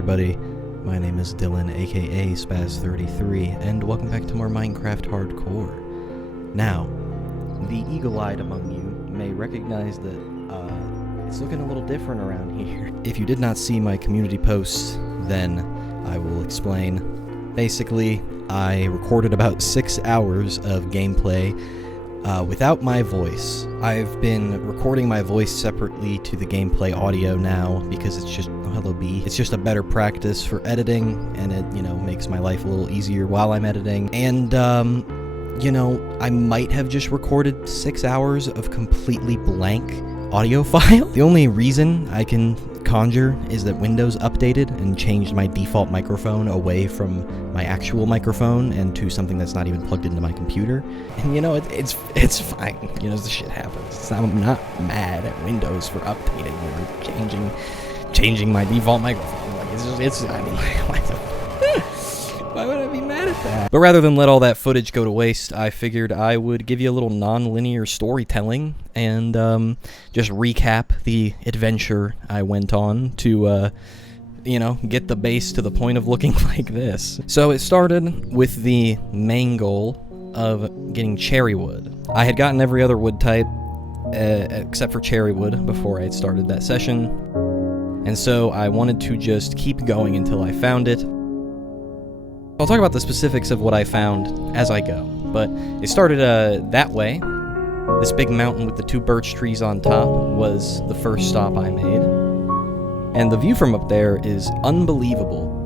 everybody, my name is Dylan, aka Spaz33, and welcome back to more Minecraft Hardcore. Now, the eagle-eyed among you may recognize that it's looking a little different around here. If you did not see my community posts, then I will explain. Basically, I recorded about 6 hours of gameplay without my voice. I've been recording my voice separately to the gameplay audio now because it's just, hello B, it's just a better practice for editing, and it, makes my life a little easier while I'm editing. And, I might have just recorded 6 hours of completely blank audio file. The only reason I can conjure is that Windows updated and changed my default microphone away from my actual microphone and to something that's not even plugged into my computer. And it's fine. This shit happens. I'm not mad at Windows for updating or changing my default microphone. Why would I be mad at that? But rather than let all that footage go to waste, I figured I would give you a little non-linear storytelling and just recap the adventure I went on to, get the base to the point of looking like this. So it started with the main goal of getting cherrywood. I had gotten every other wood type except for cherrywood before I had started that session, and so I wanted to just keep going until I found it. I'll talk about the specifics of what I found as I go, but it started that way. This big mountain with the 2 birch trees on top was the first stop I made, and the view from up there is unbelievable.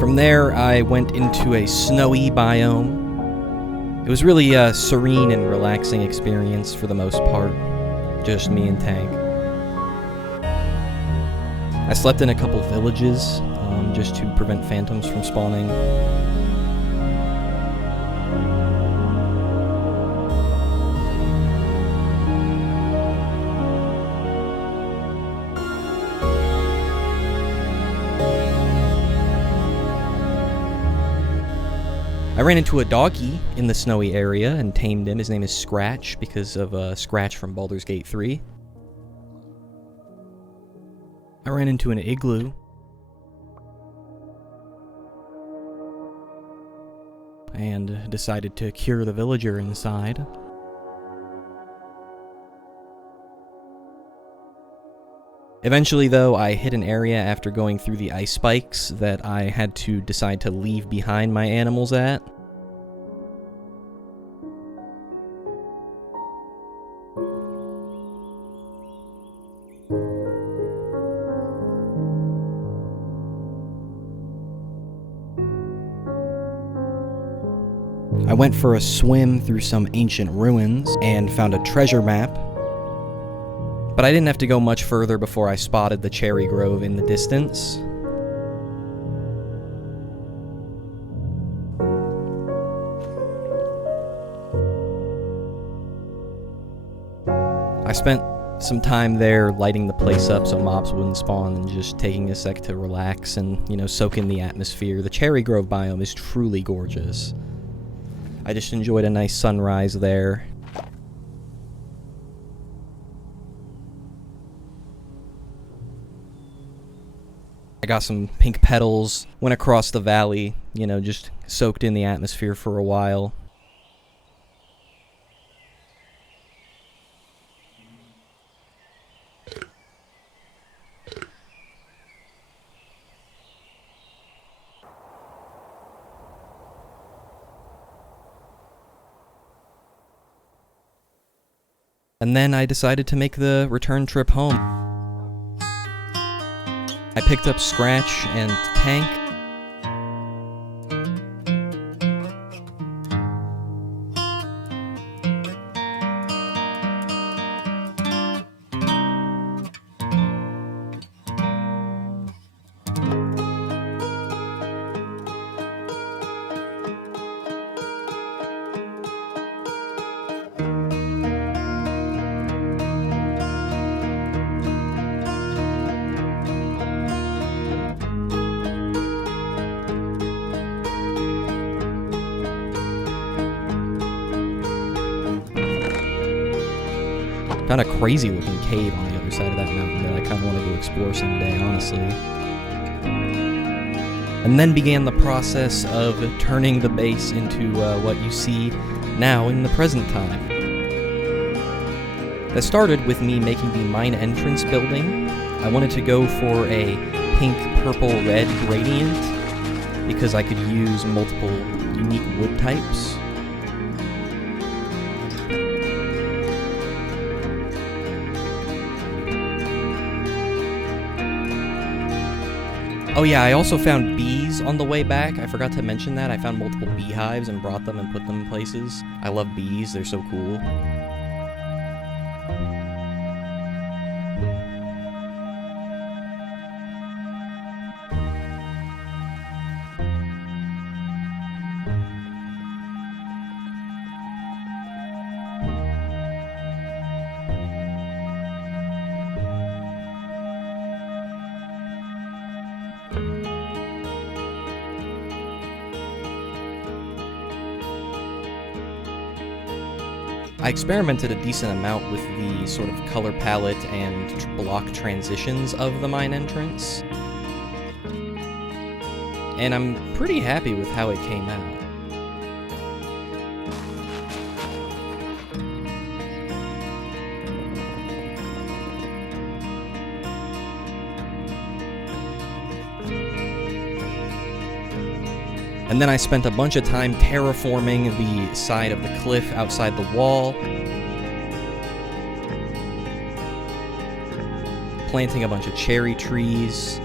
From there, I went into a snowy biome. It was really a serene and relaxing experience for the most part. Just me and Tank. I slept in a couple villages, just to prevent phantoms from spawning. I ran into a doggy in the snowy area and tamed him. His name is Scratch, because of Scratch from Baldur's Gate 3. I ran into an igloo. And decided to cure the villager inside. Eventually, though, I hit an area after going through the ice spikes that I had to decide to leave behind my animals at. I went for a swim through some ancient ruins and found a treasure map. But I didn't have to go much further before I spotted the cherry grove in the distance. I spent some time there lighting the place up so mobs wouldn't spawn and just taking a sec to relax and, soak in the atmosphere. The cherry grove biome is truly gorgeous. I just enjoyed a nice sunrise there. I got some pink petals, went across the valley, just soaked in the atmosphere for a while. And then I decided to make the return trip home. I picked up Scratch and Tank. Found a crazy looking cave on the other side of that mountain that I kind of wanted to explore someday, honestly. And then began the process of turning the base into what you see now in the present time. That started with me making the mine entrance building. I wanted to go for a pink, purple, red gradient because I could use multiple unique wood types. Oh yeah, I also found bees on the way back. I forgot to mention that. I found multiple beehives and brought them and put them in places. I love bees, they're so cool. I experimented a decent amount with the sort of color palette and block transitions of the mine entrance, and I'm pretty happy with how it came out. And then I spent a bunch of time terraforming the side of the cliff outside the wall, planting a bunch of cherry trees.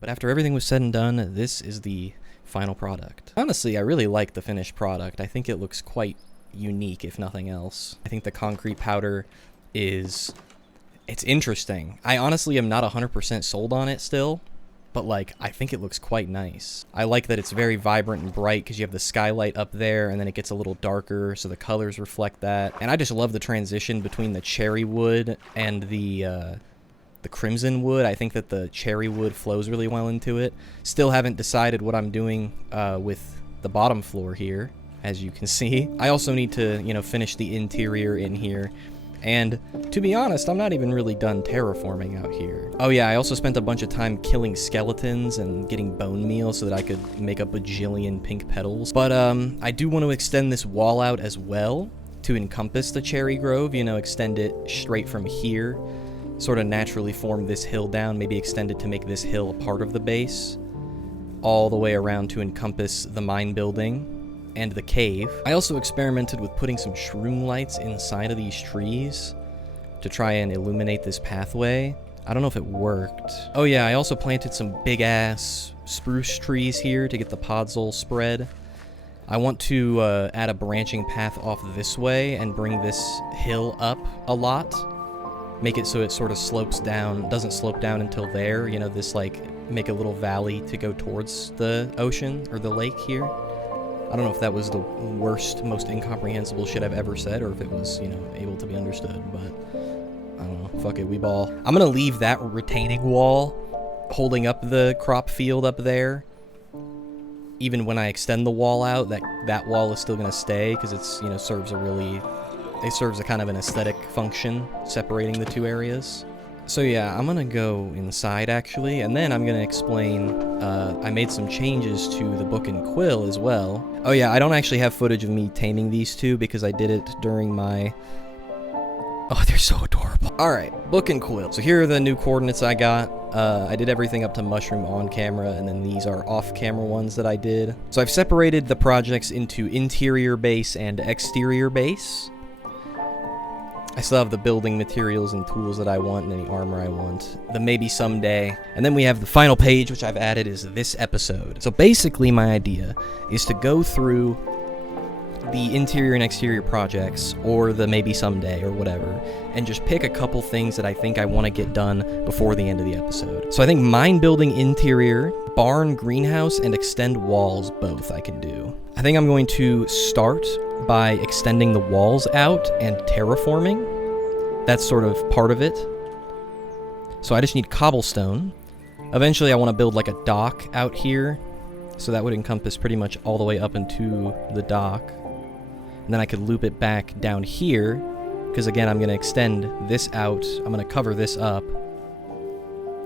But after everything was said and done, this is the final product. Honestly, I really like the finished product. I think it looks quite unique, if nothing else. I think the concrete powder it's interesting. I honestly am not 100% sold on it still, but like, I think it looks quite nice. I like that it's very vibrant and bright because you have the skylight up there and then it gets a little darker, so the colors reflect that. And I just love the transition between the cherry wood and the crimson wood. I think that the cherry wood flows really well into it. Still haven't decided what I'm doing with the bottom floor here, as you can see. I also need to, you know, finish the interior in here. And to be honest, I'm not even really done terraforming out here. Oh yeah, I also spent a bunch of time killing skeletons and getting bone meal so that I could make a bajillion pink petals. But I do want to extend this wall out as well to encompass the cherry grove, you know, extend it straight from here, sort of naturally form this hill down, maybe extend it to make this hill a part of the base, all the way around to encompass the mine building and the cave. I also experimented with putting some shroom lights inside of these trees to try and illuminate this pathway. I don't know if it worked. Oh yeah, I also planted some big-ass spruce trees here to get the podzol spread. I want to add a branching path off this way and bring this hill up a lot. Make it so it sort of slopes down, doesn't slope down until there, you know, this like, make a little valley to go towards the ocean, or the lake here. I don't know if that was the worst, most incomprehensible shit I've ever said, or if it was, you know, able to be understood, but I don't know, fuck it, we ball. I'm gonna leave that retaining wall holding up the crop field up there. Even when I extend the wall out, that wall is still gonna stay, because it's, you know, serves a kind of an aesthetic function, separating the two areas. So yeah, I'm gonna go inside actually, and then I'm gonna explain, I made some changes to the book and quill as well. Oh yeah, I don't actually have footage of me taming these two because I did it during my Oh, they're so adorable. All right, book and quill. So here are the new coordinates I got. I did everything up to mushroom on camera, and then these are off camera ones that I did. So I've separated the projects into interior base and exterior base. I still have the building materials and tools that I want and any armor I want. The maybe someday. And then we have the final page, which I've added, is this episode. So basically my idea is to go through the interior and exterior projects, or the maybe someday, or whatever, and just pick a couple things that I think I want to get done before the end of the episode. So I think mine building interior, barn, greenhouse, and extend walls both I can do. I think I'm going to start by extending the walls out and terraforming. That's sort of part of it. So I just need cobblestone. Eventually I want to build like a dock out here, so that would encompass pretty much all the way up into the dock. And then I could loop it back down here, because again, I'm going to extend this out, I'm going to cover this up,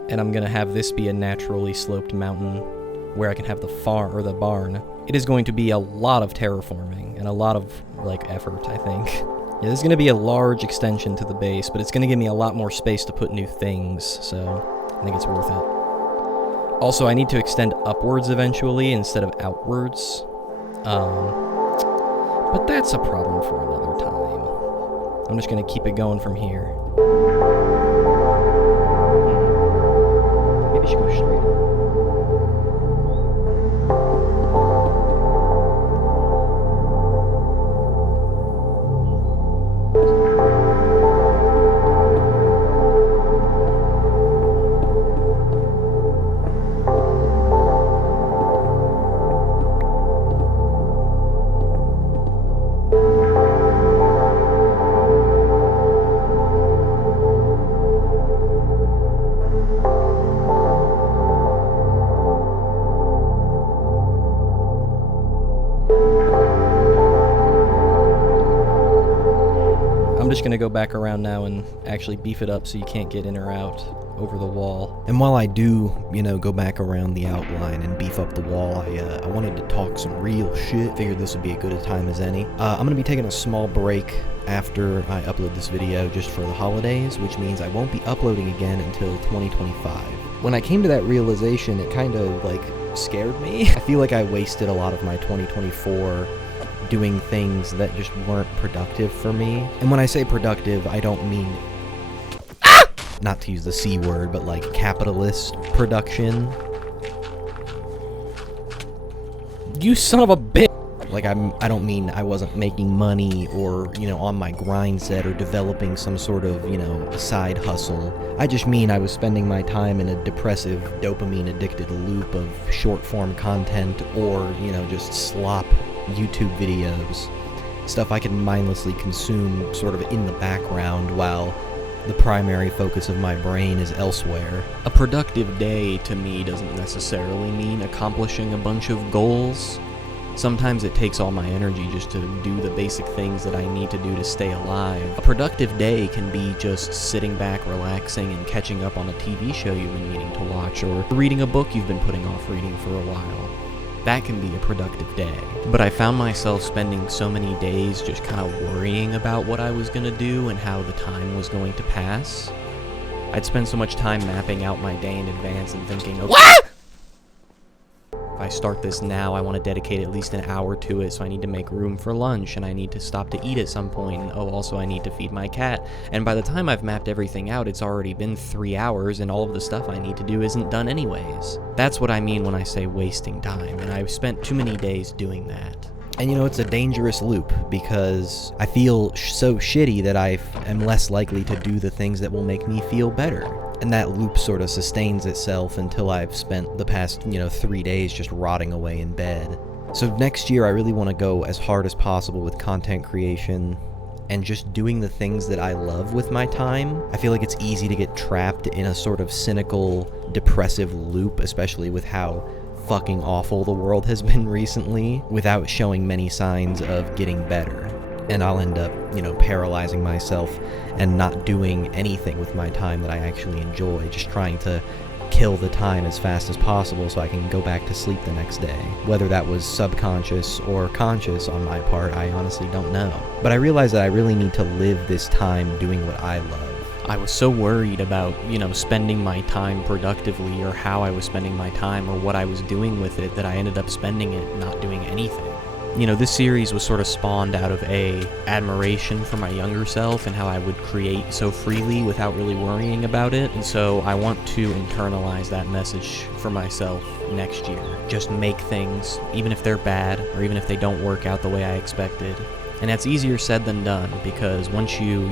and I'm going to have this be a naturally sloped mountain where I can have the farm, or the barn. It is going to be a lot of terraforming, and a lot of, like, effort, I think. Yeah, this is going to be a large extension to the base, but it's going to give me a lot more space to put new things, so I think it's worth it. Also, I need to extend upwards eventually instead of outwards. But that's a problem for another time. I'm just gonna keep it going from here. Maybe I should go straight. I'm just gonna go back around now and actually beef it up so you can't get in or out over the wall. And while I do, go back around the outline and beef up the wall, I wanted to talk some real shit. Figured this would be as good a time as any. I'm gonna be taking a small break after I upload this video just for the holidays, which means I won't be uploading again until 2025. When I came to that realization, it kind of, scared me. I feel like I wasted a lot of my 2024 doing things that just weren't productive for me. And when I say productive, I don't mean, not to use the C word, but capitalist production. You son of a bitch! I don't mean I wasn't making money or, on my grind set or developing some sort of, side hustle. I just mean I was spending my time in a depressive, dopamine-addicted loop of short-form content or, just slop YouTube videos. Stuff I can mindlessly consume sort of in the background while the primary focus of my brain is elsewhere. A productive day to me doesn't necessarily mean accomplishing a bunch of goals. Sometimes it takes all my energy just to do the basic things that I need to do to stay alive. A productive day can be just sitting back, relaxing, and catching up on a TV show you've been meaning to watch, or reading a book you've been putting off reading for a while. That can be a productive day. But I found myself spending so many days just kind of worrying about what I was going to do and how the time was going to pass. I'd spend so much time mapping out my day in advance and thinking, okay, if I start this now, I want to dedicate at least an hour to it, so I need to make room for lunch, and I need to stop to eat at some point, and also I need to feed my cat. And by the time I've mapped everything out, it's already been 3 hours, and all of the stuff I need to do isn't done anyways. That's what I mean when I say wasting time, and I've spent too many days doing that. And it's a dangerous loop, because I feel so shitty that I am less likely to do the things that will make me feel better. And that loop sort of sustains itself until I've spent the past, 3 days just rotting away in bed. So next year I really want to go as hard as possible with content creation and just doing the things that I love with my time. I feel like it's easy to get trapped in a sort of cynical, depressive loop, especially with how fucking awful the world has been recently, without showing many signs of getting better. And I'll end up, paralyzing myself and not doing anything with my time that I actually enjoy, just trying to kill the time as fast as possible so I can go back to sleep the next day. Whether that was subconscious or conscious on my part, I honestly don't know. But I realized that I really need to live this time doing what I love. I was so worried about, spending my time productively, or how I was spending my time, or what I was doing with it, that I ended up spending it not doing anything. This series was sort of spawned out of admiration for my younger self and how I would create so freely without really worrying about it. And so I want to internalize that message for myself next year. Just make things, even if they're bad, or even if they don't work out the way I expected. And that's easier said than done, because once you,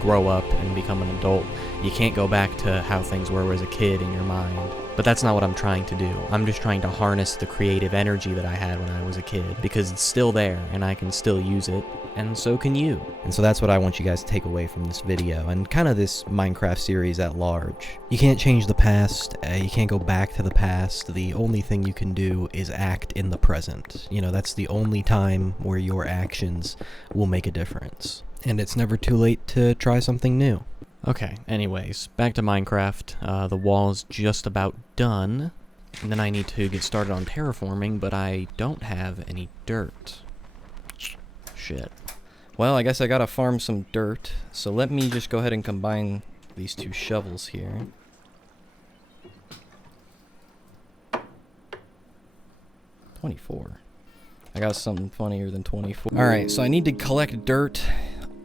grow up and become an adult, you can't go back to how things were as a kid in your mind. But that's not what I'm trying to do. I'm just trying to harness the creative energy that I had when I was a kid, because it's still there and I can still use it, and so can you. And so that's what I want you guys to take away from this video, and kind of this Minecraft series at large. You can't change the past, you can't go back to the past. The only thing you can do is act in the present. That's the only time where your actions will make a difference. And it's never too late to try something new. Okay, anyways, back to Minecraft. The wall's just about done. And then I need to get started on terraforming, but I don't have any dirt. Shit. Well, I guess I gotta farm some dirt. So let me just go ahead and combine these two shovels here. $24. I got something funnier than 24. Alright, so I need to collect dirt,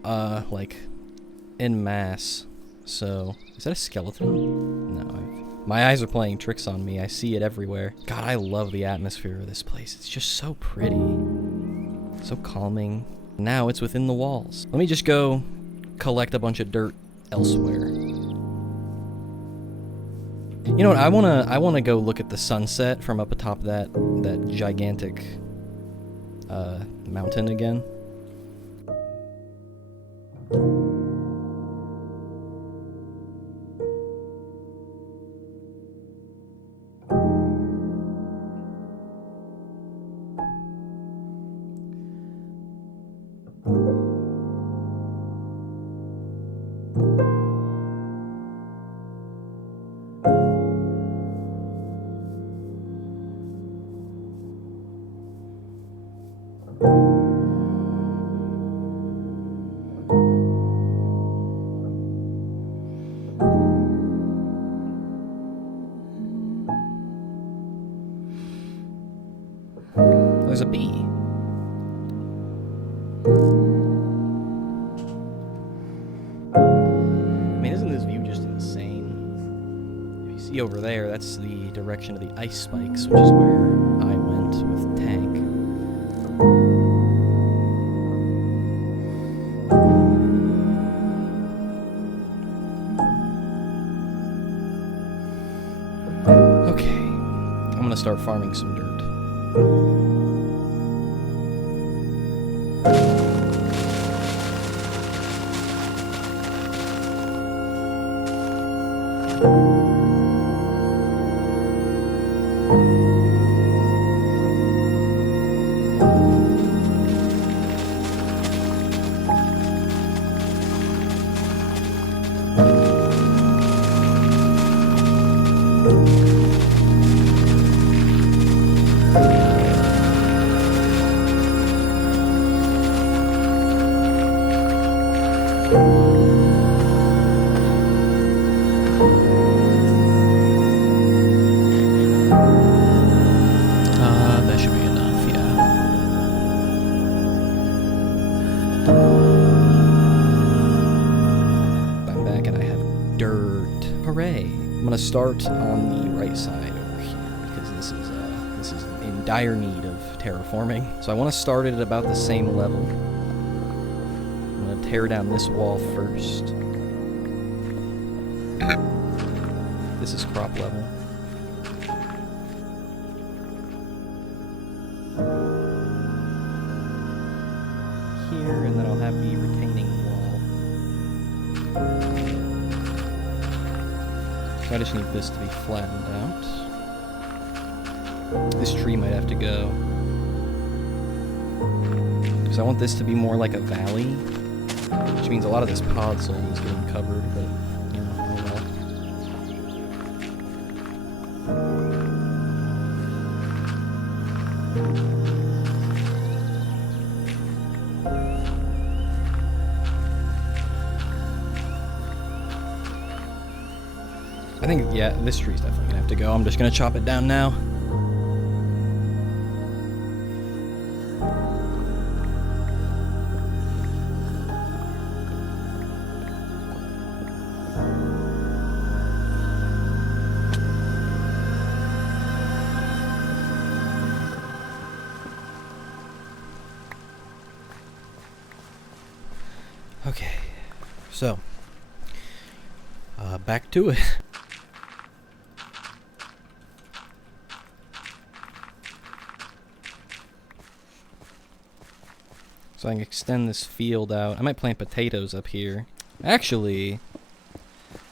en masse. So, is that a skeleton? No, my eyes are playing tricks on me. I see it everywhere. God, I love the atmosphere of this place. It's just so pretty. So calming. Now it's within the walls. Let me just go collect a bunch of dirt elsewhere. You know what? I wanna go look at the sunset from up atop that gigantic mountain again. There's a bee. I mean, isn't this view just insane? If you see over there, that's the direction of the ice spikes, which is where I went with Tank. Okay, I'm gonna start farming some dirt. That should be enough, yeah. I'm back and I have dirt. Hooray! I'm gonna start on the right side over here because this is in dire need of terraforming. So I want to start it at about the same level. I'm gonna tear down this wall first. This is crop level. Here, and then I'll have the retaining wall. So I just need this to be flattened out. This tree might have to go. Because I want this to be more like a valley, which means a lot of this podzol is getting covered, but, you know, oh well. I think, yeah, this tree's definitely gonna have to go. I'm just gonna chop it down now. Okay, so, back to it. So I can extend this field out. I might plant potatoes up here. Actually,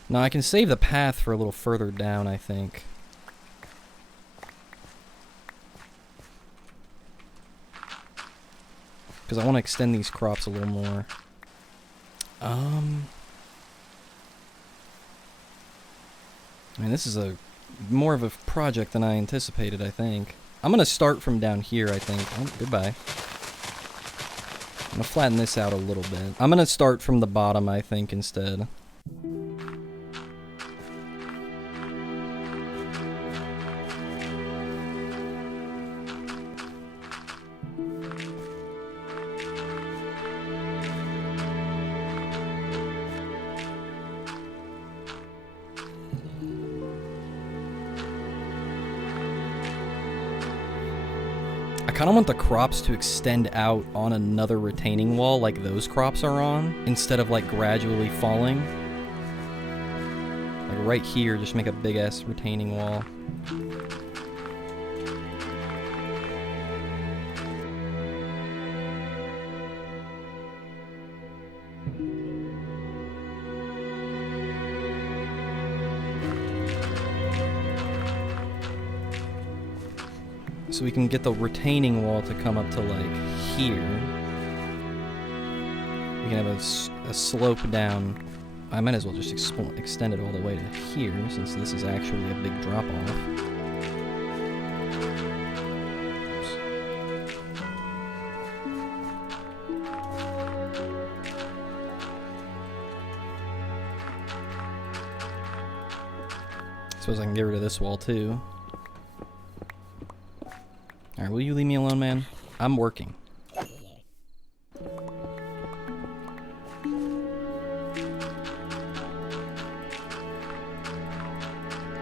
no, I can save the path for a little further down, I think. Because I want to extend these crops a little more. I mean, this is more of a project than I anticipated, I think. I'm going to start from down here, I think. Oh, goodbye. I'm going to flatten this out a little bit. I'm going to start from the bottom, I think, instead. I kind of want the crops to extend out on another retaining wall like those crops are on, instead of like gradually falling. Like right here, just make a big ass retaining wall. So we can get the retaining wall to come up to like here. We can have a slope down. I might as well just extend it all the way to here, since this is actually a big drop off. Suppose I can get rid of this wall too. Alright, will you leave me alone, man? I'm working.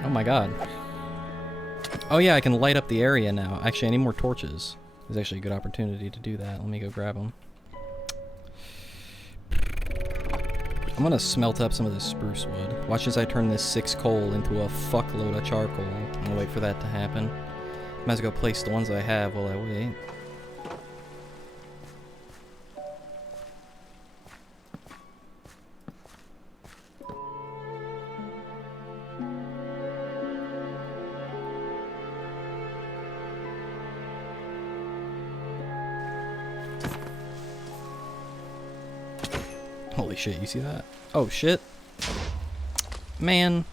Oh my god. Oh yeah, I can light up the area now. Actually, I need more torches. There's actually a good opportunity to do that. Let me go grab them. I'm gonna smelt up some of this spruce wood. Watch as I turn this 6 coal into a fuckload of charcoal. I'm gonna wait for that to happen. Might as well go place the ones I have while I wait. Holy shit, you see that? Oh shit. Man.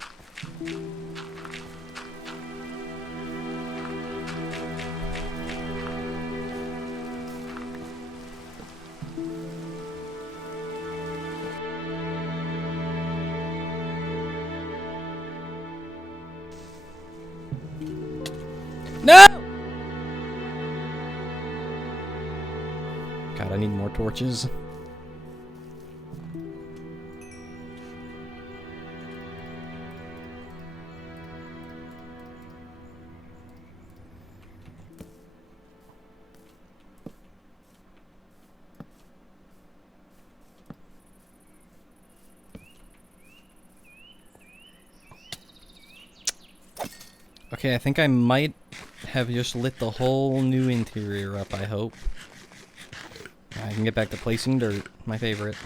No! God, I need more torches. Okay, I think I might have just lit the whole new interior up, I hope. I can get back to placing dirt, my favorite.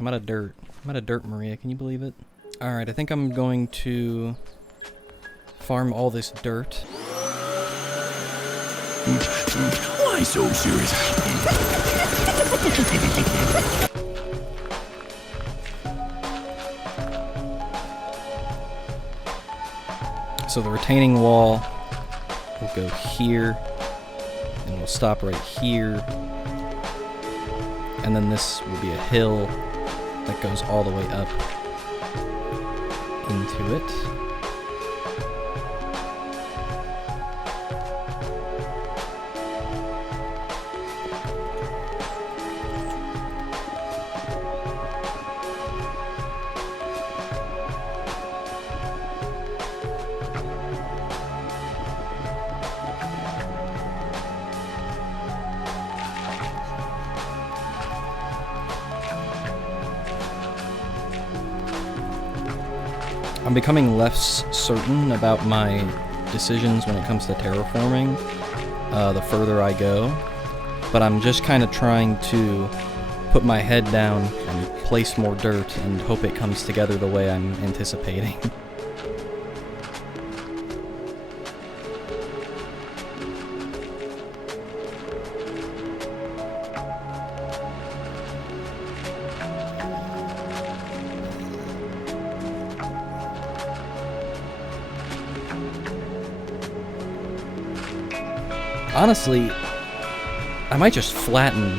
I'm out of dirt. I'm out of dirt, Maria, can you believe it? Alright, I think I'm going to farm all this dirt. Why so serious? So the retaining wall will go here, and we'll stop right here. And then this will be a hill that goes all the way up into it. I'm becoming less certain about my decisions when it comes to terraforming the further I go, but I'm just kind of trying to put my head down and place more dirt and hope it comes together the way I'm anticipating. Honestly, I might just flatten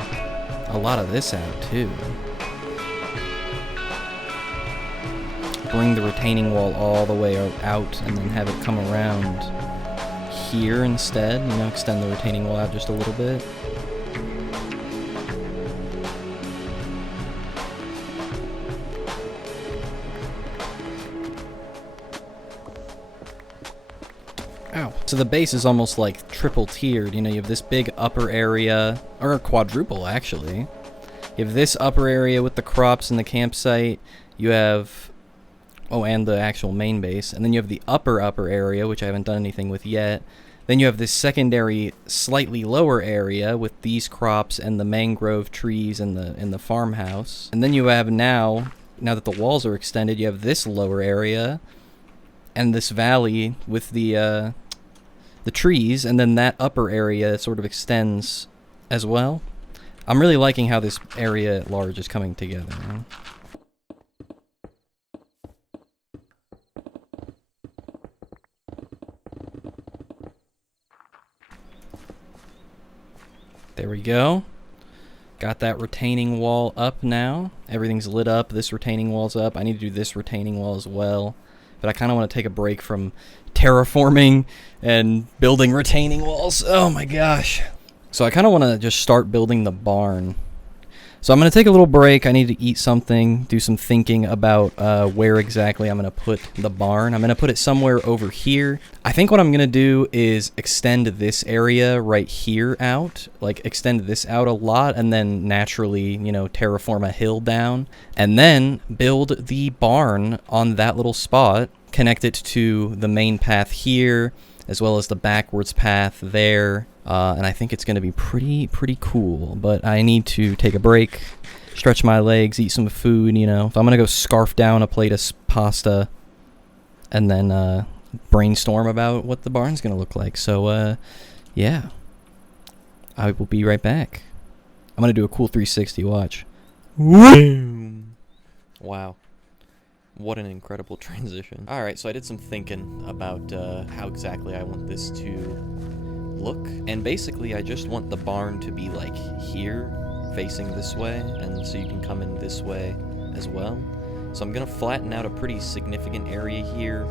a lot of this out too. Bring the retaining wall all the way out and then have it come around here instead, you know, extend the retaining wall out just a little bit. Ow. So the base is almost like triple tiered, you know, you have this big upper area, or quadruple actually. You have this upper area with the crops and the campsite, you have, oh, and the actual main base, and then you have the upper area, which I haven't done anything with yet. Then you have this secondary, slightly lower area with these crops and the mangrove trees and the farmhouse. And then you have now that the walls are extended, you have this lower area and this valley with the trees, and then that upper area sort of extends as well. I'm really liking how this area at large is coming together. There we go. Got that retaining wall up now. Everything's lit up. This retaining wall's up. I need to do this retaining wall as well. But I kind of want to take a break from terraforming and building retaining walls. Oh my gosh. So I kind of want to just start building the barn. So I'm going to take a little break. I need to eat something, do some thinking about where exactly I'm going to put the barn. I'm going to put it somewhere over here. I think what I'm going to do is extend this area right here out, like extend this out a lot, and then naturally, you know, terraform a hill down, and then build the barn on that little spot, connect it to the main path here, as well as the backwards path there. And I think it's going to be pretty cool, but I need to take a break, stretch my legs, eat some food, you know. So I'm going to go scarf down a plate of pasta and then brainstorm about what the barn's going to look like. So, yeah, I will be right back. I'm going to do a cool 360 watch. Wow. What an incredible transition. All right, so I did some thinking about how exactly I want this to look, and basically I just want the barn to be like here, facing this way, and so you can come in this way as well. So I'm gonna flatten out a pretty significant area here,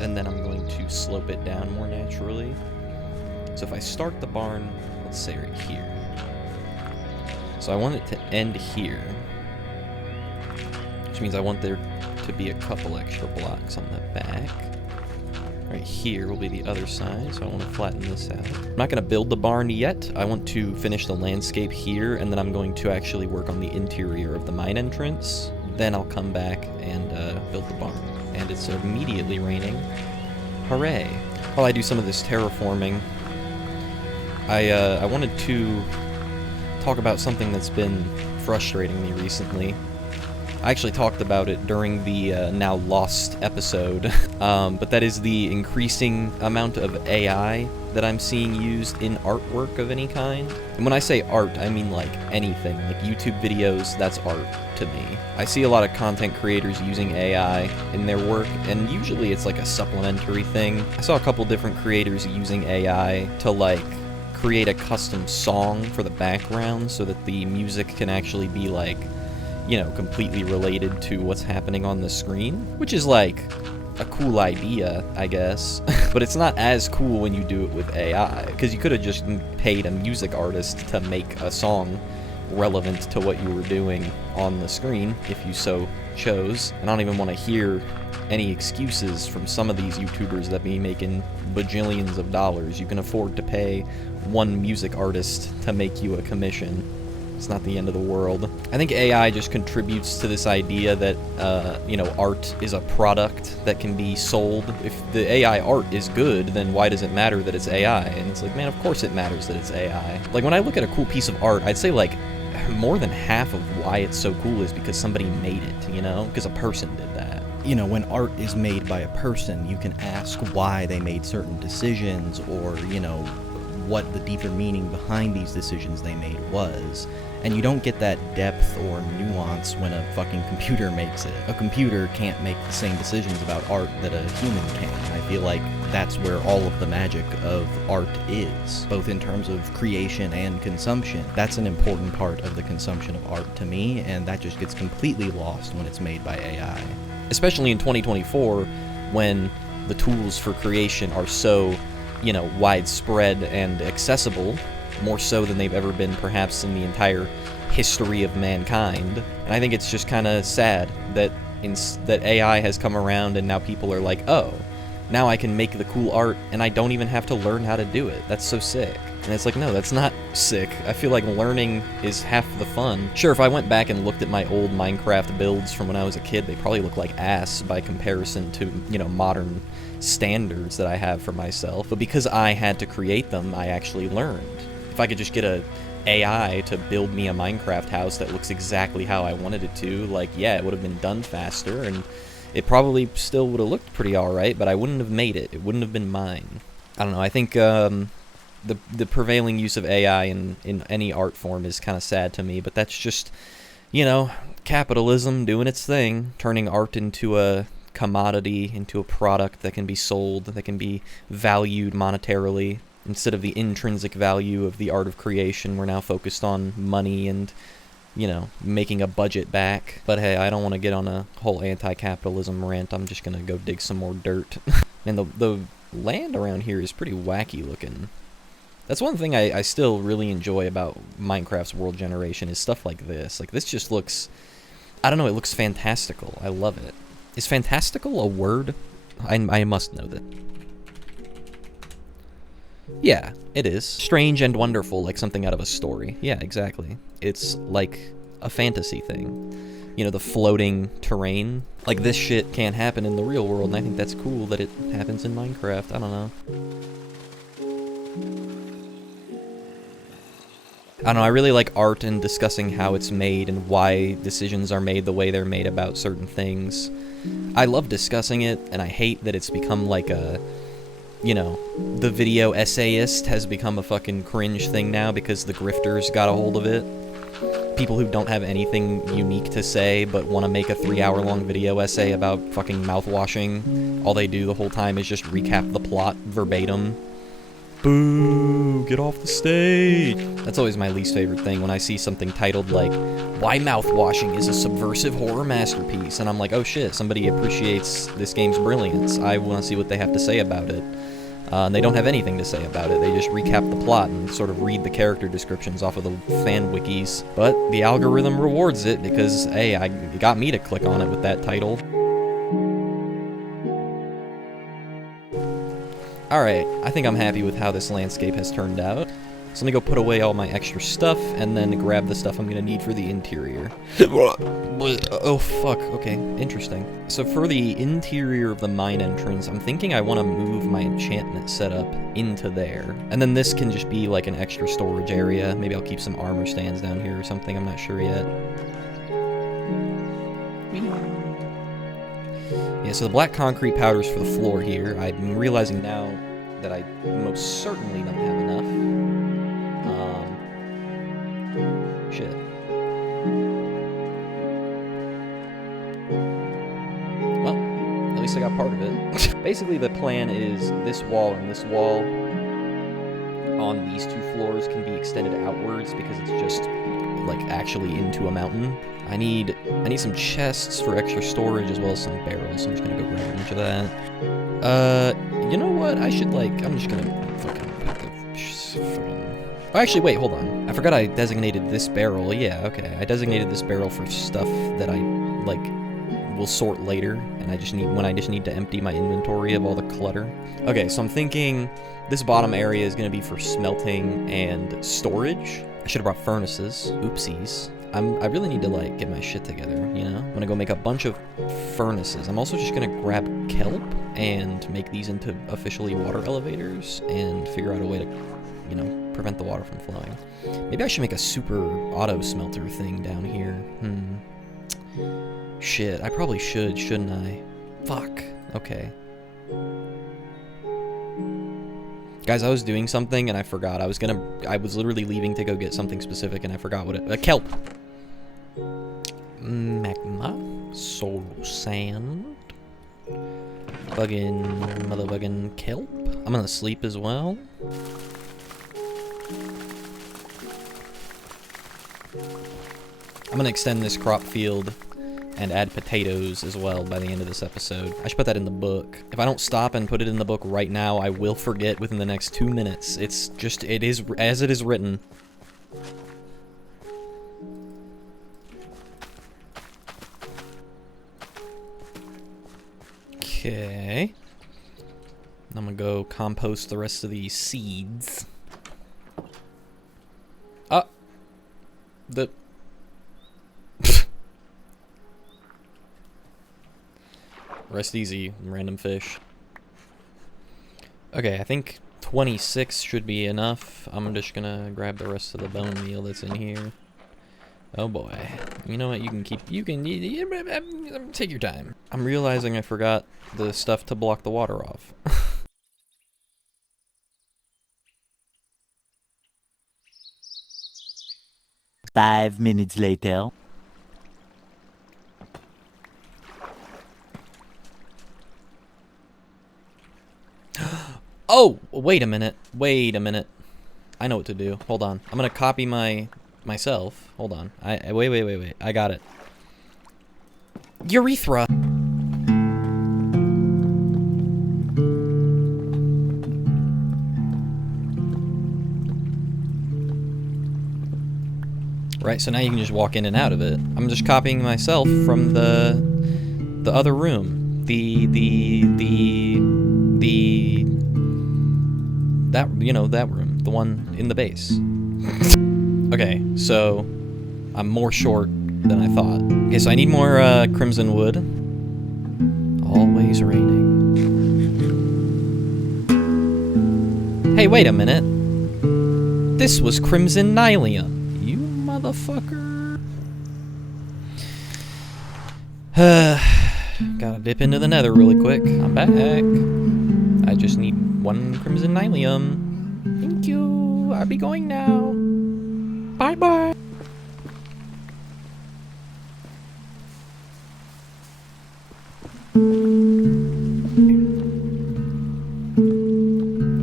and then I'm going to slope it down more naturally. So if I start the barn, let's say right here, so I want it to end here, which means I want there to be a couple extra blocks on the back. Right here will be the other side, so I want to flatten this out. I'm not going to build the barn yet. I want to finish the landscape here, and then I'm going to actually work on the interior of the mine entrance. Then I'll come back and build the barn. And it's immediately raining. Hooray! While I do some of this terraforming, I wanted to talk about something that's been frustrating me recently. I actually talked about it during the now lost episode, but that is the increasing amount of AI that I'm seeing used in artwork of any kind. And when I say art, I mean like anything. Like YouTube videos, that's art to me. I see a lot of content creators using AI in their work, and usually it's like a supplementary thing. I saw a couple different creators using AI to like create a custom song for the background so that the music can actually be like, you know, completely related to what's happening on the screen, which is like a cool idea, I guess. But it's not as cool when you do it with AI, because you could have just paid a music artist to make a song relevant to what you were doing on the screen, if you so chose. And I don't even want to hear any excuses from some of these YouTubers that be making bajillions of dollars. You can afford to pay one music artist to make you a commission. It's not the end of the world. I think AI just contributes to this idea that, you know, art is a product that can be sold. If the AI art is good, then why does it matter that it's AI? And it's like, man, of course it matters that it's AI. Like, when I look at a cool piece of art, I'd say, like, more than half of why it's so cool is because somebody made it, you know? Because a person did that. You know, when art is made by a person, you can ask why they made certain decisions, or, you know, what the deeper meaning behind these decisions they made was. And you don't get that depth or nuance when a fucking computer makes it. A computer can't make the same decisions about art that a human can. I feel like that's where all of the magic of art is, both in terms of creation and consumption. That's an important part of the consumption of art to me, and that just gets completely lost when it's made by AI. Especially in 2024, when the tools for creation are so, you know, widespread and accessible, more so than they've ever been perhaps in the entire history of mankind. And I think it's just kind of sad that that AI has come around and now people are like, oh, now I can make the cool art and I don't even have to learn how to do it. That's so sick. And it's like, no, that's not sick. I feel like learning is half the fun. Sure, if I went back and looked at my old Minecraft builds from when I was a kid, they probably look like ass by comparison to, you know, modern standards that I have for myself. But because I had to create them, I actually learned. If I could just get a AI to build me a Minecraft house that looks exactly how I wanted it to, like, yeah, it would have been done faster, and it probably still would have looked pretty alright, but I wouldn't have made it. It wouldn't have been mine. I don't know, I think the prevailing use of AI in any art form is kind of sad to me, but that's just, you know, capitalism doing its thing, turning art into a commodity, into a product that can be sold, that can be valued monetarily. Instead of the intrinsic value of the art of creation, we're now focused on money and, you know, making a budget back. But hey, I don't want to get on a whole anti-capitalism rant. I'm just going to go dig some more dirt. And the land around here is pretty wacky looking. That's one thing I still really enjoy about Minecraft's world generation is stuff like this. Like, this just looks, I don't know, it looks fantastical. I love it. Is fantastical a word? I must know that. Yeah, it is. Strange and wonderful, like something out of a story. Yeah, exactly. It's like a fantasy thing. You know, the floating terrain. Like, this shit can't happen in the real world, and I think that's cool that it happens in Minecraft. I don't know. I don't know, I really like art and discussing how it's made and why decisions are made the way they're made about certain things. I love discussing it, and I hate that it's become like a, you know, the video essayist has become a fucking cringe thing now because the grifters got a hold of it. People who don't have anything unique to say but want to make a 3-hour-long video essay about fucking mouthwashing. All they do the whole time is just recap the plot verbatim. Boo! Get off the stage! That's always my least favorite thing when I see something titled like, Why Mouthwashing is a Subversive Horror Masterpiece, and I'm like, oh shit, somebody appreciates this game's brilliance. I want to see what they have to say about it. And they don't have anything to say about it. They just recap the plot and sort of read the character descriptions off of the fan wikis. But the algorithm rewards it because, hey, it got me to click on it with that title. Alright, I think I'm happy with how this landscape has turned out. So let me go put away all my extra stuff, and then grab the stuff I'm gonna need for the interior. Oh fuck, okay, interesting. So for the interior of the mine entrance, I'm thinking I want to move my enchantment setup into there. And then this can just be like an extra storage area. Maybe I'll keep some armor stands down here or something, I'm not sure yet. Yeah, so the black concrete powder's for the floor here. I'm realizing now that I most certainly don't have enough. Shit. Well, at least I got part of it. Basically, the plan is this wall and this wall on these two floors can be extended outwards because it's just, like, actually into a mountain. I need some chests for extra storage as well as some barrels, so I'm just gonna go grab a bunch of that. You know what? I should, like, I'm just gonna fucking put the Oh, actually, wait, hold on. I forgot I designated this barrel. Yeah, okay. I designated this barrel for stuff that I, like, will sort later, and I just need to empty my inventory of all the clutter. Okay, so I'm thinking this bottom area is gonna be for smelting and storage. I should have brought furnaces. Oopsies. I really need to, like, get my shit together, you know? I'm gonna go make a bunch of furnaces. I'm also just gonna grab kelp and make these into officially water elevators and figure out a way to, you know, prevent the water from flowing. Maybe I should make a super auto smelter thing down here. Shit, I probably should, shouldn't I? Fuck. Okay. Guys, I was doing something and I forgot. I was literally leaving to go get something specific and I forgot what it... kelp! Magma. Soul sand. Motherfucking kelp. I'm gonna sleep as well. I'm gonna extend this crop field and add potatoes as well by the end of this episode. I should put that in the book. If I don't stop and put it in the book right now, I will forget within the next 2 minutes. It's just, it is as it is written. Okay. I'm gonna go compost the rest of these seeds. Rest easy, random fish. Okay, I think 26 should be enough. I'm just gonna grab the rest of the bone meal that's in here. Oh boy. You know what, you can take your time. I'm realizing I forgot the stuff to block the water off. 5 minutes later. Oh, wait a minute. Wait a minute. I know what to do. Hold on. I'm gonna copy myself. Hold on. Wait. I got it. Urethra. Right, so now you can just walk in and out of it. I'm just copying myself from the other room. That room. The one in the base. Okay, so I'm more short than I thought. Okay, so I need more crimson wood. Always raining. Hey, wait a minute. This was crimson nylium. You motherfucker. Gotta dip into the nether really quick. I'm back. I just need 1 crimson nylium. Thank you. I'll be going now. Bye-bye.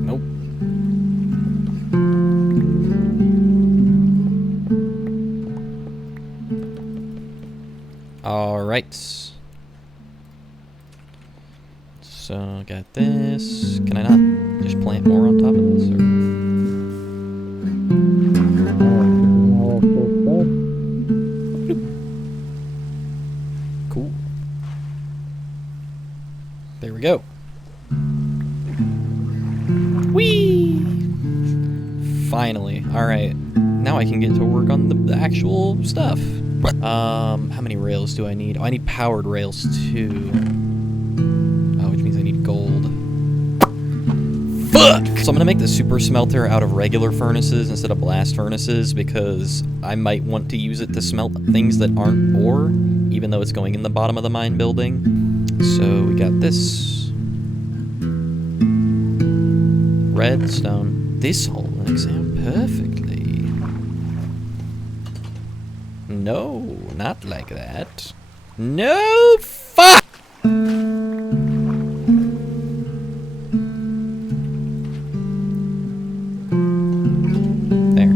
Nope. All right. So, got this. Can I not just plant more on top of this? Or? Cool. There we go. Whee! Finally. Alright. Now I can get to work on the actual stuff. How many rails do I need? Oh, I need powered rails too. Which means I need gold. Fuck! So I'm gonna make the super smelter out of regular furnaces instead of blast furnaces because I might want to use it to smelt things that aren't ore, even though it's going in the bottom of the mine building. So we got this. redstone. This hole works out perfectly. No, not like that. No, fuck! There.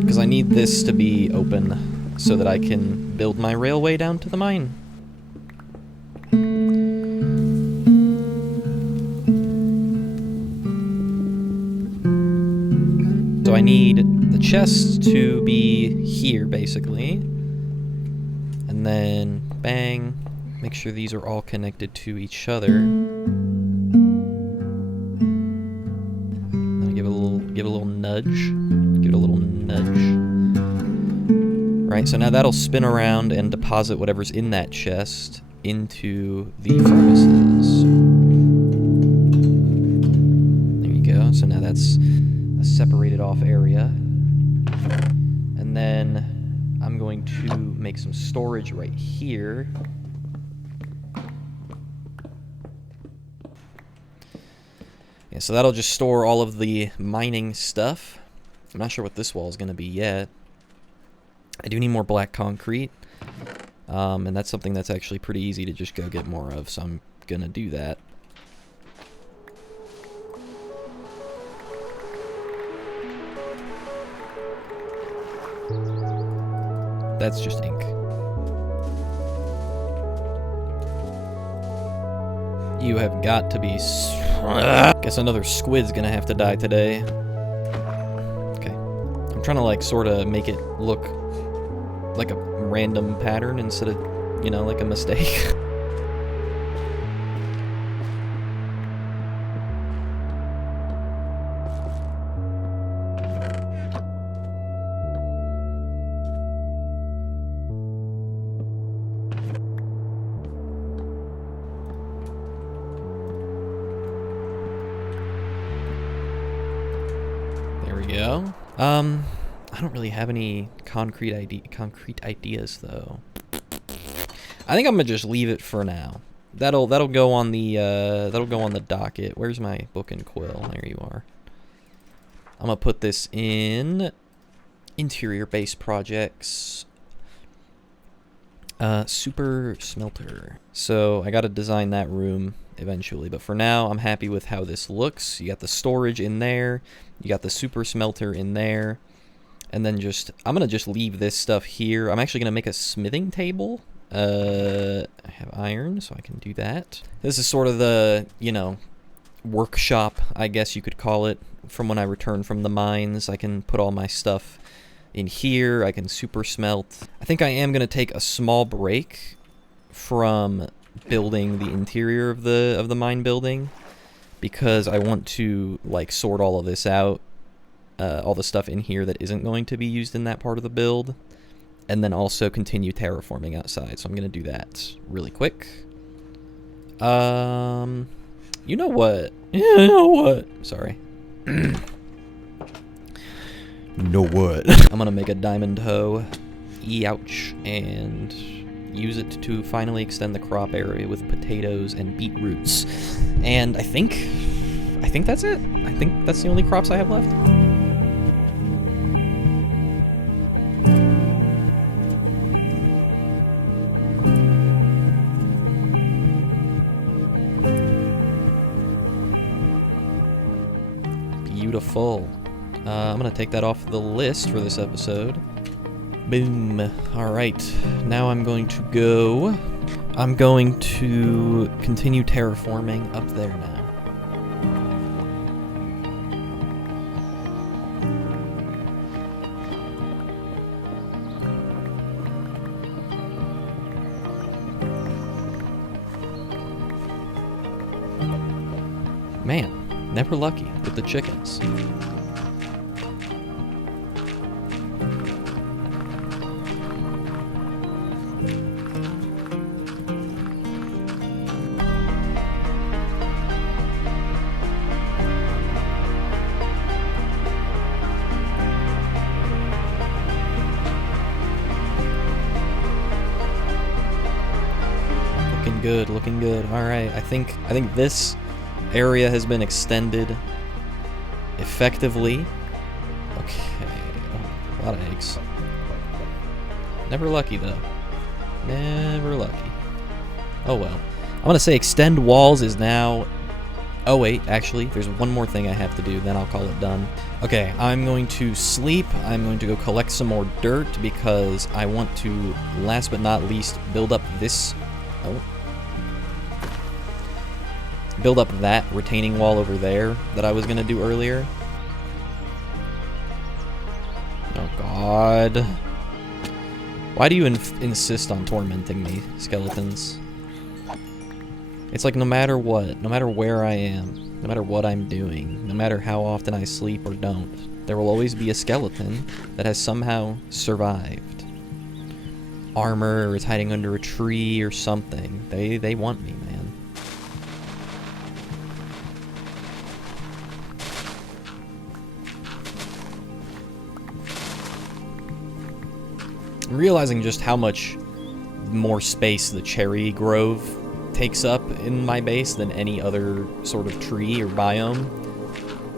Because I need this to be open so that I can build my railway down to the mine. So I need the chest to be here, basically. And then, bang. Make sure these are all connected to each other. Then give it a little nudge. Give it a little nudge. Right, so now that'll spin around and deposit whatever's in that chest into the furnaces. There you go. So now that's a separated off area. And then I'm going to make some storage right here. Yeah, so that'll just store all of the mining stuff. I'm not sure what this wall is going to be yet. I do need more black concrete. And that's something that's actually pretty easy to just go get more of, so I'm going to do that. That's just ink. You have got to be... Guess another squid's gonna have to die today. Okay. I'm trying to, like, sort of make it look like a random pattern instead of, you know, like a mistake. Go. I don't really have any concrete ideas though. I think I'm gonna just leave it for now. That'll go on the docket. Where's my book and quill? There you are. I'm gonna put this in interior base projects. Super smelter. So I gotta design that room eventually, but for now I'm happy with how this looks. You got the storage in there, you got the super smelter in there, and then I'm gonna just leave this stuff here. I'm actually gonna make a smithing table. I have iron, so I can do that. This is sort of the, you know, workshop, I guess you could call it, from when I return from the mines. I can put all my stuff in here. I can super smelt. I think I am gonna take a small break from building the interior of the mine building, because I want to, like, sort all of this out, all the stuff in here that isn't going to be used in that part of the build, and then also continue terraforming outside. So I'm gonna do that really quick. You know what? Yeah, you know what? Sorry. Know what? I'm gonna make a diamond hoe, ouch, and use it to finally extend the crop area with potatoes and beetroots. And I think that's it. I think that's the only crops I have left. Beautiful. I'm gonna take that off the list for this episode. Boom. Alright, now I'm going to continue terraforming up there now. Man, never lucky with the chickens. Looking good. All right, I think this area has been extended effectively. Okay. Oh, a lot of eggs. Never lucky, though. Never lucky. Oh, well. I'm going to say extend walls is now... Oh, wait. Actually, there's one more thing I have to do. Then I'll call it done. Okay, I'm going to sleep. I'm going to go collect some more dirt because I want to, last but not least, build up this... Oh. Build up that retaining wall over there that I was going to do earlier. Oh, God. Why do you insist on tormenting me, skeletons? It's like no matter what, no matter where I am, no matter what I'm doing, no matter how often I sleep or don't, there will always be a skeleton that has somehow survived. Armor, or is hiding under a tree or something. They want me, man. I'm realizing just how much more space the cherry grove takes up in my base than any other sort of tree or biome.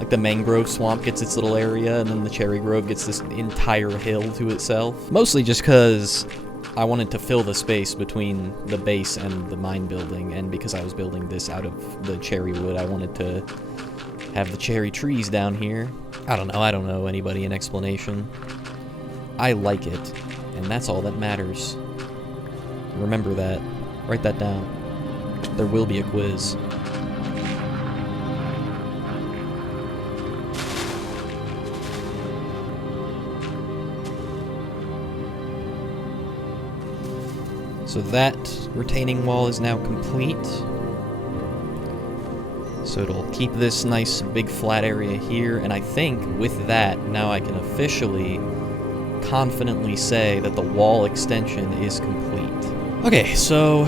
Like the mangrove swamp gets its little area, and then the cherry grove gets this entire hill to itself. Mostly just because I wanted to fill the space between the base and the mine building, and because I was building this out of the cherry wood, I wanted to have the cherry trees down here. I don't know anybody an explanation. I like it, and that's all that matters. Remember that. Write that down. There will be a quiz. So that retaining wall is now complete. So it'll keep this nice big flat area here, and I think with that, now I can officially, confidently say that the wall extension is complete. Okay, so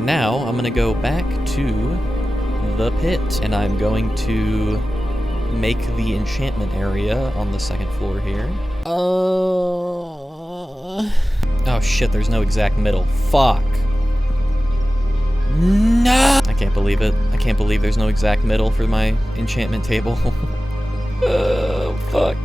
now I'm gonna go back to the pit, and I'm going to make the enchantment area on the second floor here. Oh shit, there's no exact middle. Fuck. No! I can't believe it. I can't believe there's no exact middle for my enchantment table. Oh, fuck.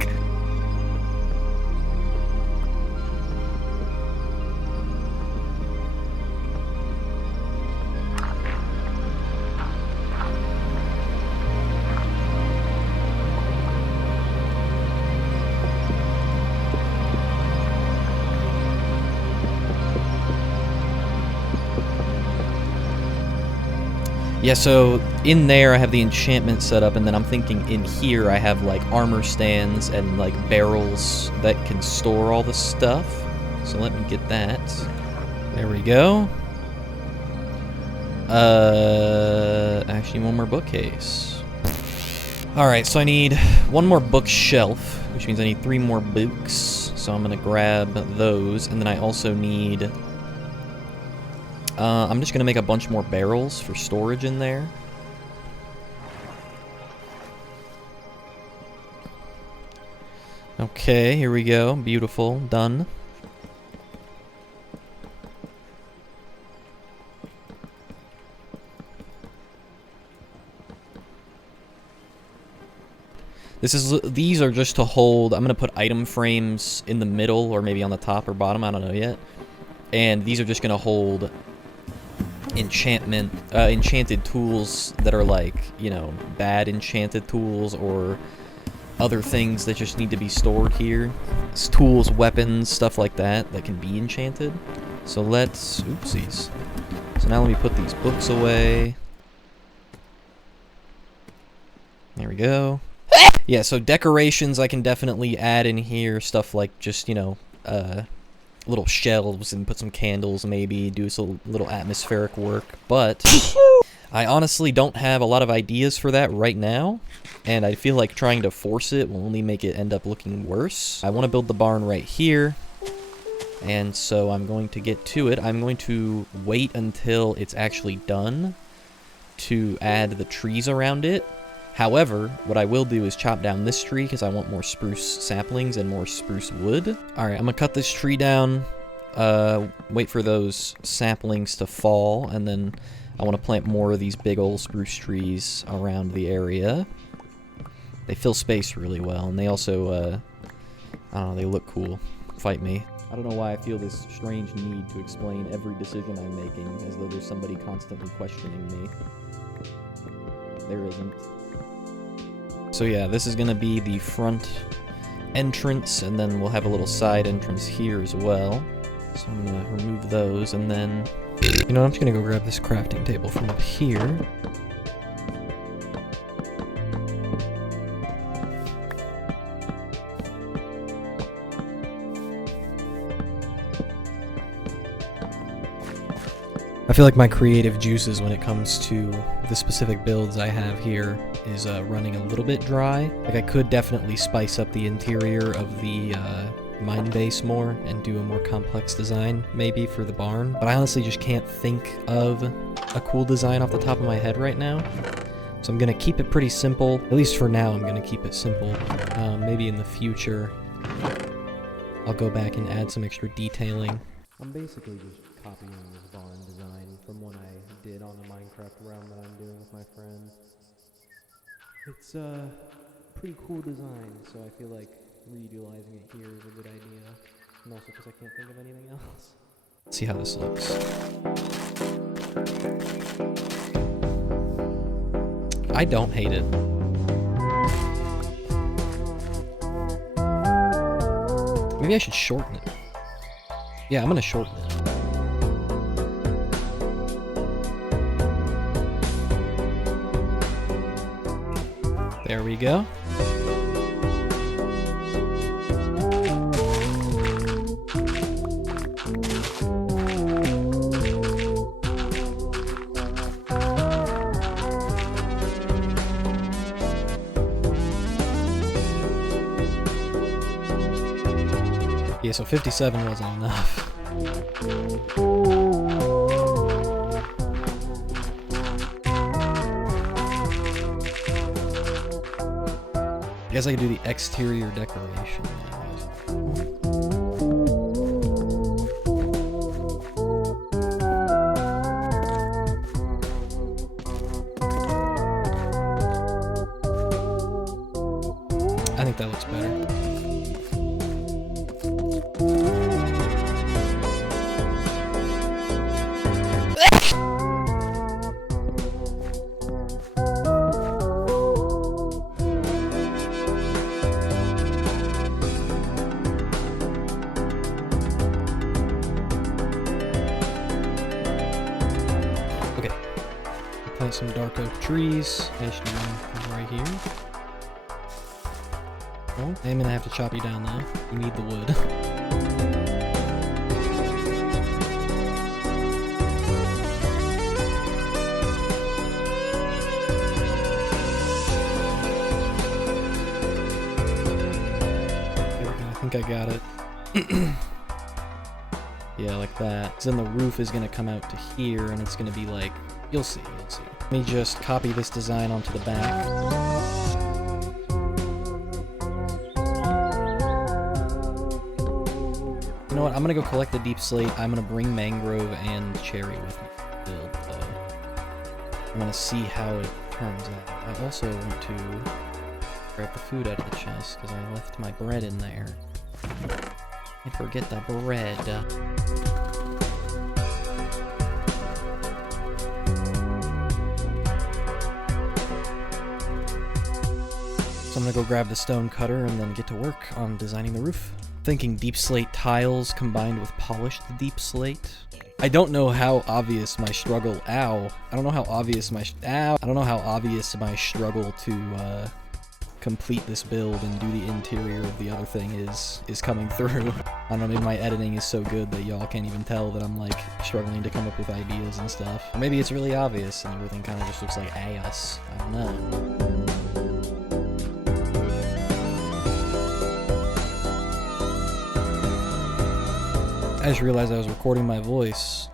Yeah, so in there I have the enchantment set up, and then I'm thinking in here I have like armor stands and like barrels that can store all the stuff. So let me get that. There we go. Actually one more bookcase. Alright, so I need one more bookshelf, which means I need 3 more books. So I'm gonna grab those, and then I also need... I'm just gonna make a bunch more barrels for storage in there. Okay, here we go. Beautiful. Done. These are just to hold... I'm gonna put item frames in the middle, or maybe on the top or bottom, I don't know yet. And these are just gonna hold... enchanted tools that are like, you know, bad enchanted tools or other things that just need to be stored here. It's tools, weapons, stuff like that that can be enchanted. So let's... Oopsies. So now let me put these books away. There we go. Yeah, so decorations I can definitely add in here. Stuff like just, you know, little shelves and put some candles, maybe do some little atmospheric work, but I honestly don't have a lot of ideas for that right now, and I feel like trying to force it will only make it end up looking worse. I want to build the barn right here, and so I'm going to get to it. I'm going to wait until it's actually done to add the trees around it. However, what I will do is chop down this tree because I want more spruce saplings and more spruce wood. Alright, I'm going to cut this tree down, wait for those saplings to fall, and then I want to plant more of these big old spruce trees around the area. They fill space really well, and they also, I don't know, they look cool. Fight me. I don't know why I feel this strange need to explain every decision I'm making, as though there's somebody constantly questioning me. There isn't. So yeah, this is gonna be the front entrance, and then we'll have a little side entrance here as well. So I'm gonna remove those, and then... You know what, I'm just gonna go grab this crafting table from up here. I feel like my creative juices when it comes to the specific builds I have here is running a little bit dry. Like, I could definitely spice up the interior of the mine base more and do a more complex design maybe for the barn, but I honestly just can't think of a cool design off the top of my head right now. So I'm gonna keep it pretty simple. At least for now, I'm gonna keep it simple. Maybe in the future, I'll go back and add some extra detailing. I'm basically just copying this barn design from one I did on a Minecraft realm that I'm doing with my friend. It's a pretty cool design, so I feel like reutilizing it here is a good idea. And also because I can't think of anything else. Let's see how this looks. I don't hate it. Maybe I should shorten it. Yeah, I'm gonna shorten it. There we go. Yeah, so 57 wasn't enough. I guess I could do the exterior decoration now. I think that looks better. Plant some dark oak trees. Nice right here. Oh, I'm gonna have to chop you down though. You need the wood. I think I got it. Yeah, like that. So then the roof is gonna come out to here, and it's gonna be like, you'll see, you'll see. Let me just copy this design onto the back. You know what? I'm gonna go collect the deep slate. I'm gonna bring mangrove and cherry with me to build, though. I'm gonna see how it turns out. I also want to grab the food out of the chest because I left my bread in there. I forget the bread. So I'm gonna go grab the stone cutter and then get to work on designing the roof. Thinking deep slate tiles combined with polished deep slate. I don't know how obvious my struggle. Ow! I don't know how obvious my. Ow! I don't know how obvious my struggle to complete this build and do the interior of the other thing is coming through. I don't know, maybe my editing is so good that y'all can't even tell that I'm like struggling to come up with ideas and stuff. Or maybe it's really obvious and everything kind of just looks like ass. I don't know. I just realized I was recording my voice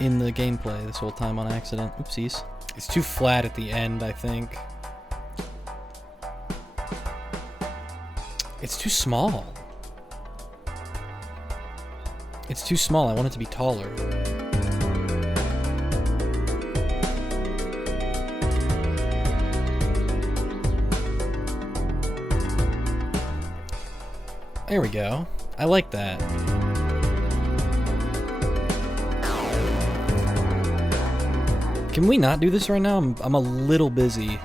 in the gameplay this whole time on accident. Oopsies. It's too flat at the end, I think. It's too small. It's too small. I want it to be taller. There we go. I like that. Can we not do this right now? I'm a little busy.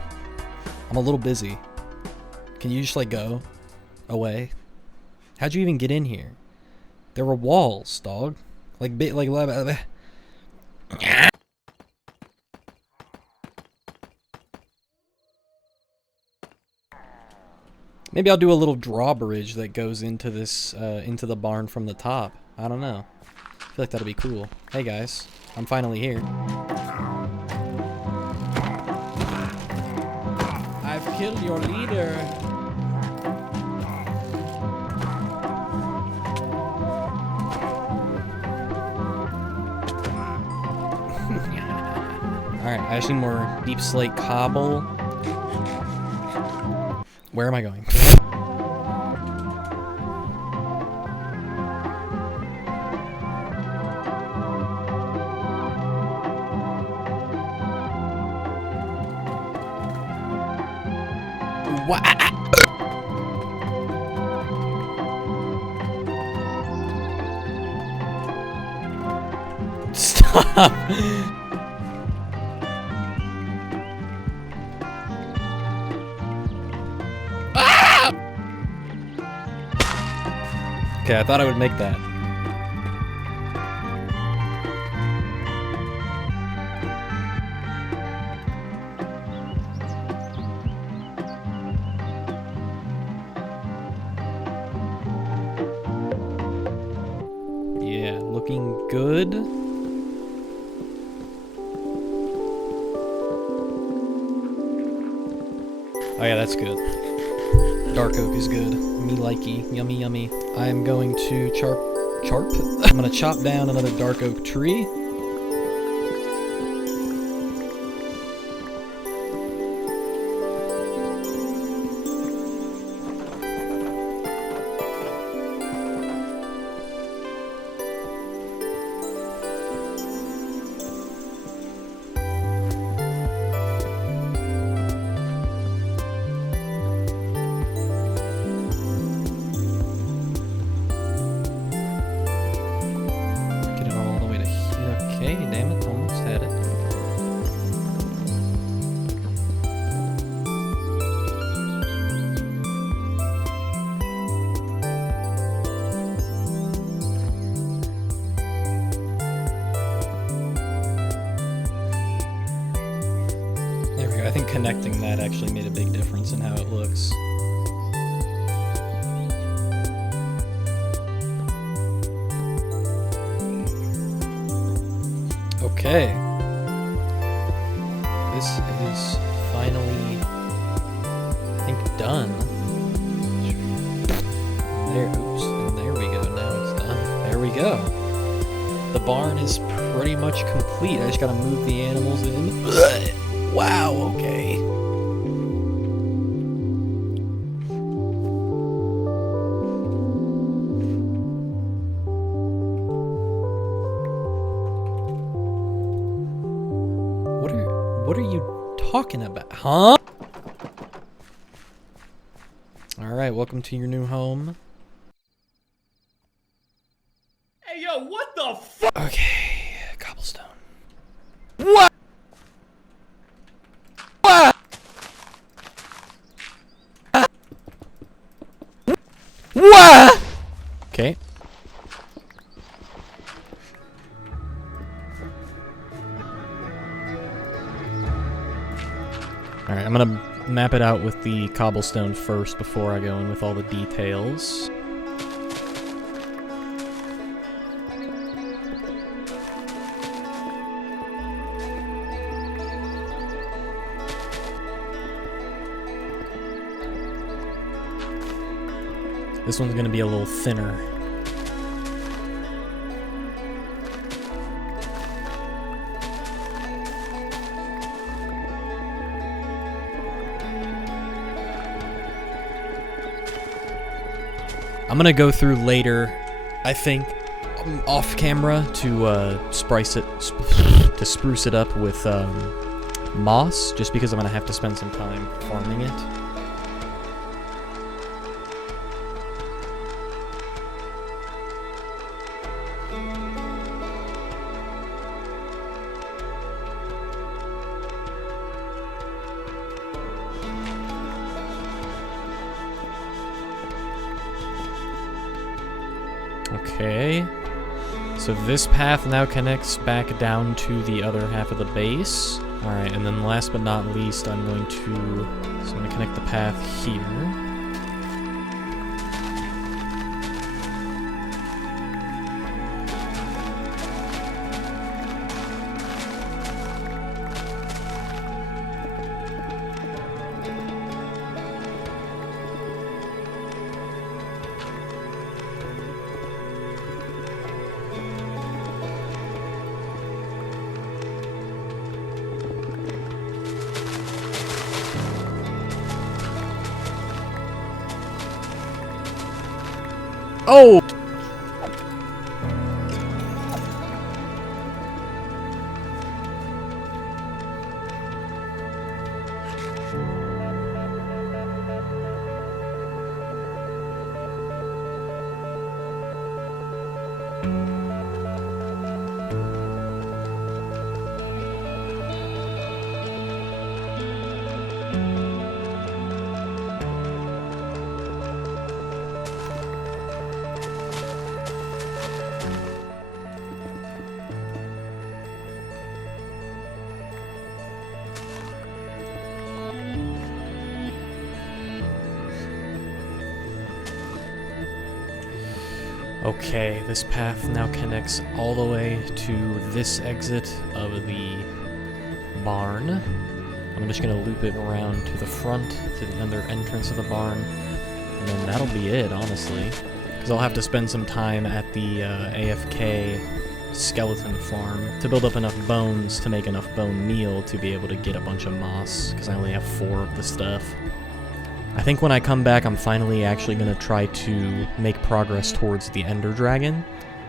I'm a little busy. Can you just like go away? How'd you even get in here? There were walls, dog. Like bit like. Maybe I'll do a little drawbridge that goes into this into the barn from the top. I don't know. I feel like that'll be cool. Hey guys, I'm finally here. I've killed your leader. Alright, I just need more deep slate cobble. Where am I going? What? Stop! Okay, I thought I would make that. Yeah, looking good. Oh yeah, that's good. Dark oak is good. Me likey. Yummy, yummy. I am going to I'm gonna chop down another dark oak tree. Okay, damn it, almost had it. There we go. I think connecting that actually made a big difference in how it looks. Okay. This is finally, I think, done. There, oops, and there we go. Now it's done. There we go. The barn is pretty much complete. I just gotta move the animals in. Wow, okay. What are you talking about? Huh? Alright, welcome to your new home. Hey, yo, what the fuck? Okay, cobblestone. What? What? What? Okay. Alright, I'm gonna map it out with the cobblestone first before I go in with all the details. This one's gonna be a little thinner. I'm gonna go through later, I think, off camera to spruce it up with moss, just because I'm gonna have to spend some time farming it. Okay. So this path now connects back down to the other half of the base. Alright, and then last but not least, I'm going to connect the path here. Oh! Okay, this path now connects all the way to this exit of the barn. I'm just gonna loop it around to the front, to the other entrance of the barn, and then that'll be it, honestly. Because I'll have to spend some time at the AFK skeleton farm to build up enough bones to make enough bone meal to be able to get a bunch of moss, because I only have 4 of the stuff. I think when I come back, I'm finally actually going to try to make progress towards the Ender Dragon.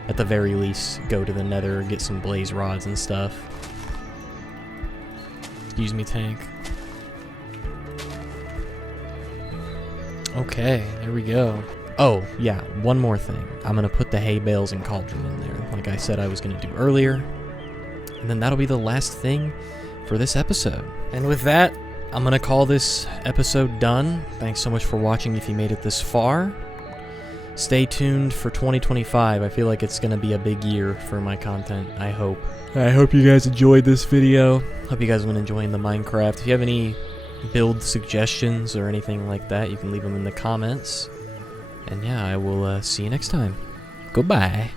At the very least, go to the Nether, get some blaze rods and stuff. Excuse me, tank. Okay, there we go. Oh, yeah, one more thing. I'm going to put the hay bales and cauldron in there, like I said I was going to do earlier. And then that'll be the last thing for this episode. And with that, I'm going to call this episode done. Thanks so much for watching if you made it this far. Stay tuned for 2025. I feel like it's going to be a big year for my content, I hope. I hope you guys enjoyed this video. Hope you guys have been enjoying the Minecraft. If you have any build suggestions or anything like that, you can leave them in the comments. And yeah, I will see you next time. Goodbye.